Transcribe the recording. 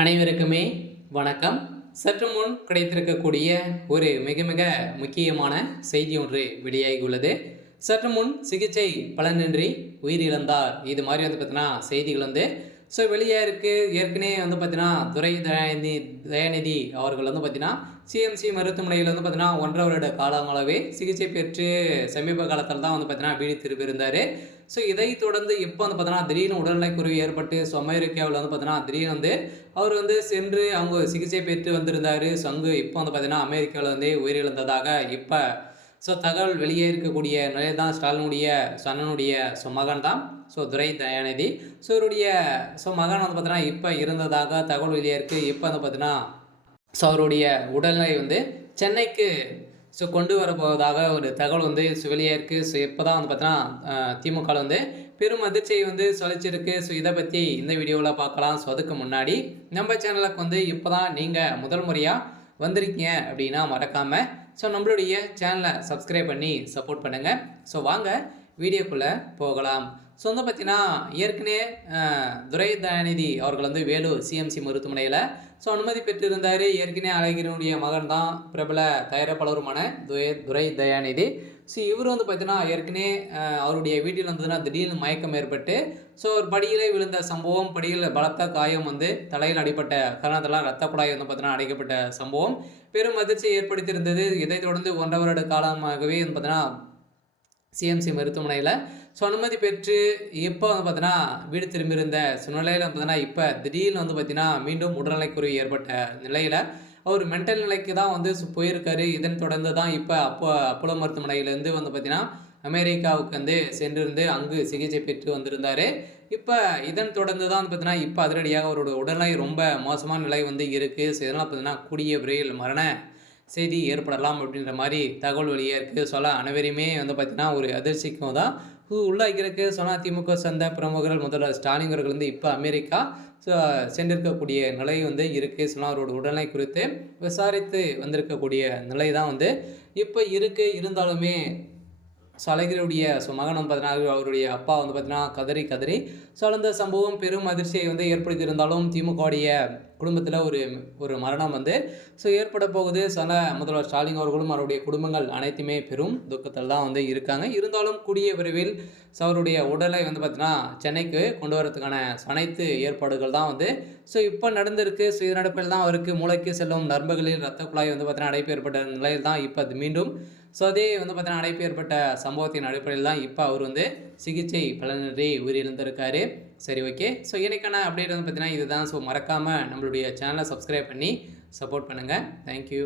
அனைவருக்குமே வணக்கம். சற்று முன் கிடைத்திருக்கக்கூடிய ஒரு மிக மிக முக்கியமான செய்தி ஒன்று வெளியாகியுள்ளது. சற்று முன் சிகிச்சை பலனின்றி உயிரிழந்தார். இது மாதிரி பார்த்தீங்கன்னா செய்திகள் வெளியாக இருக்குது. ஏற்கனவே பார்த்தீங்கன்னா துரை தயாநிதி அவர்கள் பார்த்தீங்கன்னா சிஎம்சி மருத்துவமனையில் பார்த்தீங்கன்னா 1.5 வருட காலமாகவே சிகிச்சை பெற்று சமீப காலத்தில் தான் பார்த்தீங்கன்னா வீடு திரும்பியிருந்தார். இதை தொடர்ந்து இப்போ பார்த்தீங்கன்னா திடீர்னு உடல்நலக்குறைவு ஏற்பட்டு அமெரிக்காவில் பார்த்தீங்கன்னா திடீர்னு அவர் சென்று அவங்க சிகிச்சை பெற்று வந்திருந்தார். அங்கே இப்போ பார்த்தீங்கன்னா அமெரிக்காவில் உயிரிழந்ததாக இப்போ தகவல் வெளியே இருக்கக்கூடிய நிலையில் தான் ஸ்டாலினுடைய அண்ணனுடைய மகன் தான் துரை தயாநிதி. இவருடைய மகன் பார்த்தீங்கன்னா இப்போ இருந்ததாக தகவல் வெளியே இருக்குது. இப்போ பார்த்தீங்கன்னா அவருடைய உடல்நிலை சென்னைக்கு கொண்டு வரப்போவதாக ஒரு தகவல் வெளியே இருக்குது. இப்போ தான் பார்த்தீங்கன்னா திமுக பெரும் அதிர்ச்சியை சொல்லிச்சிருக்கு. இதை பற்றி இந்த வீடியோவில் பார்க்கலாம். அதுக்கு முன்னாடி நம்ம சேனலுக்கு இப்போ தான் நீங்கள் முதல் முறையாக வந்திருக்கீங்க அப்படின்னா மறக்காமல் நம்மளுடைய சேனலை சப்ஸ்கிரைப் பண்ணி சப்போர்ட் பண்ணுங்கள். வாங்க வீடியோக்குள்ளே போகலாம். பார்த்தீங்கன்னா ஏற்கனவே துரை தயாநிதி அவர்கள் வேலூர் சிஎம்சி மருத்துவமனையில் அனுமதி பெற்றிருந்தார். ஏற்கனவே அழகிரினுடைய மகன் தான் பிரபல தயாரிப்பாளருமான துரை தயாநிதி. இவர் பார்த்தீங்கன்னா ஏற்கனவே அவருடைய வீட்டில் திடீர்னு மயக்கம் ஏற்பட்டு ஒரு படியிலே விழுந்த சம்பவம், படியில் பலத்த காயம் தலையில் அடிப்பட்ட காரணத்தெல்லாம் ரத்த குழாய் பார்த்தீங்கன்னா அடைக்கப்பட்ட சம்பவம் பெரும் அதிர்ச்சியை ஏற்படுத்தியிருந்தது. இதைத் தொடர்ந்து 1.5 வருட காலமாகவே பார்த்தீங்கன்னா சிஎம்சி மருத்துவமனையில் அனுமதி பெற்று இப்போ பார்த்தீங்கன்னா வீடு திரும்பியிருந்த சூழ்நிலையில் பார்த்தீங்கன்னா இப்போ திடீர்னு பார்த்தீங்கன்னா மீண்டும் உடல்நலக்குறைவு ஏற்பட்ட நிலையில் அவர் மென்டல் நிலைக்கு தான் போயிருக்காரு. இதன் தொடர்ந்து தான் இப்போ அப்போலோ மருத்துவமனையிலேருந்து பார்த்தீங்கன்னா அமெரிக்காவுக்கு சென்றிருந்து அங்கு சிகிச்சை பெற்று வந்திருந்தார். இப்போ இதன் தொடர்ந்து தான் பார்த்தீங்கன்னா இப்போ அதிரடியாக அவரோட உடல்நிலை ரொம்ப மோசமான நிலை இருக்குது. இதனால் பார்த்தீங்கன்னா கூடிய விரைவில் மரண செய்தி ஏற்படலாம் அப்படின்ற மாதிரி தகவல் வெளியே இருக்குது. அனைவரையுமே பார்த்தீங்கன்னா ஒரு அதிர்ச்சிக்கும் தான் உள்ளாகிருக்கு. திமுக சேர்ந்த பிரமுகர்கள் முதல்வர் ஸ்டாலின் அவர்கள் இப்போ அமெரிக்கா சென்றிருக்கக்கூடிய நிலை இருக்குது. அவரோட உடல்நிலை குறித்து விசாரித்து வந்திருக்கக்கூடிய நிலை தான் இப்போ இருக்குது. இருந்தாலுமே அழகிரியுடைய மகன் பார்த்தீங்கன்னா அவருடைய அப்பா பார்த்தீங்கன்னா கதறி அந்த சம்பவம் பெரும் அதிர்ச்சியை ஏற்படுத்தியிருந்தாலும் திமுகவுடைய குடும்பத்தில் ஒரு மரணம் ஏற்பட போகுது. முதல்வர் ஸ்டாலின் அவர்களும் அவருடைய குடும்பங்கள் அனைத்துமே பெரும் துக்கத்தில் தான் இருக்காங்க. இருந்தாலும் கூடிய விரைவில் அவருடைய உடலை பார்த்தீங்கன்னா சென்னைக்கு கொண்டு வரதுக்கான அனைத்து ஏற்பாடுகள் தான் இப்போ நடந்திருக்கு. இது நடப்பில் தான் அவருக்கு மூளைக்கு செல்லும் நரம்புகளில் ரத்த குழாய் பார்த்தீங்கன்னா அடைப்பு ஏற்பட்ட நிலையில் தான் இப்போ அது மீண்டும் அதே பார்த்தீங்கன்னா அடைப்பு ஏற்பட்ட சம்பவத்தின் அடிப்படையில் தான் இப்போ அவர் சிகிச்சை பலனின்றி உயிரிழந்திருக்காரு. சரி, ஓகே. இன்னைக்கான அப்டேட் பார்த்தீங்கன்னா இதுதான். மறக்காமல் நம்மளுடைய சேனலை சப்ஸ்கிரைப் பண்ணி சப்போர்ட் பண்ணுங்கள். தேங்க்யூ.